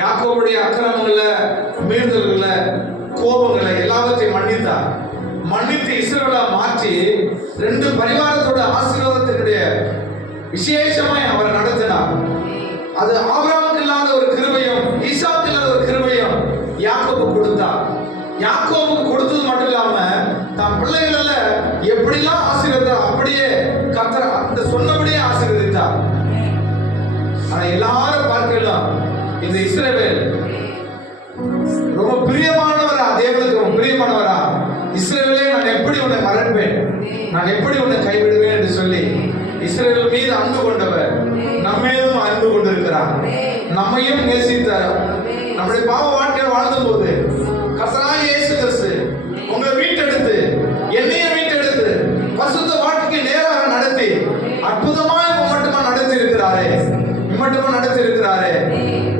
யாக்கோபுடைய அக்கிரமங்கள, மீறுதல்கள, கோபங்களை எல்லாவற்றையும் மன்னித்தார். மன்னித்து இஸ்ரவேலை மாற்றி 2 பரிவாரத்தோட ஆசீர்வாதத்தினுடைய விசேஷமாய் அவரை நடத்தினார். அது ஆபிரகாமுக்கு இல்லாத ஒரு கிருபையும் ஈசாக்கு இல்லாத ஒரு கிருபையும் யாக்கோபு கொடுத்தார். யாக்கோபு கொடுத்தது மட்டும் இல்லாம தன் பிள்ளைகள எப்படிலாம் ஆசீர்வதித்தார் அப்படியே கர்த்தர் அந்த சொன்னபடியே ஆசீர்வதித்தார். ஆனா எல்லாரும் பார்க்கலாம் இந்த இஸ்ரவேல் ரொம்ப பிரியமானவரா, தேவனுக்கு ரொம்ப பிரியமானவரா, இஸ்ரவேலே நான் எப்படி உன்னை மறப்பேன், நான் எப்படி உன்னை கைவிடுவேன் என்று சொல்லி இஸ்ரவேல் மீது அன்பு கொண்டவர் நம்மையும் அன்பு கொண்டிருக்கிறார். நம்மையும் நேசித்தார். நம்முடைய பாவ வாழ்க்கையில் வாழ்ந்த போது கர்த்தராகிய இயேசு கிறிஸ்து உங்களை மீட்டெடுத்து என்னையும் மீட்டெடுத்து பரிசுத்த வாழ்க்கைக்கு நேராக நடத்தி அற்புதமாய் மட்டுமா நடத்தி இருக்கிறாரே, மட்டுமா நடத்தி இருக்கிறாரே.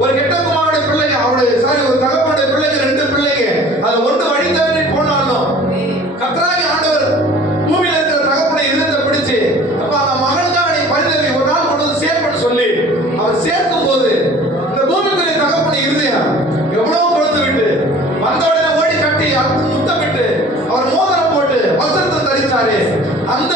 ஒரு கெட்ட குமாரனுடைய பிள்ளைங்க, அவருடைய ஒரு தகப்பனுடைய பிள்ளைங்க, 2 பிள்ளைங்க, அது ஒன்று வழி தவறி போனாலும் கர்த்தராகிய ஆண்டவர் பூமியில இருக்கிற தகப்பனை இதயத்தை பிடிச்சு, அப்ப அந்த மகனுக்காக நீ பரிதவி ஒரு நாள் கொண்டு வந்து சேர்ப்பன்னு சொல்லி அவர் சேர்க்கும் போது இந்த பூமிக்குரிய தகப்பனை இருதயம் எவ்வளவு கொடுத்து விட்டு வந்தவுடனே ஓடி கட்டி முத்தமிட்டு அவர் மோதிரம் போட்டு வஸ்திரத்தை தரித்தாரே, அந்த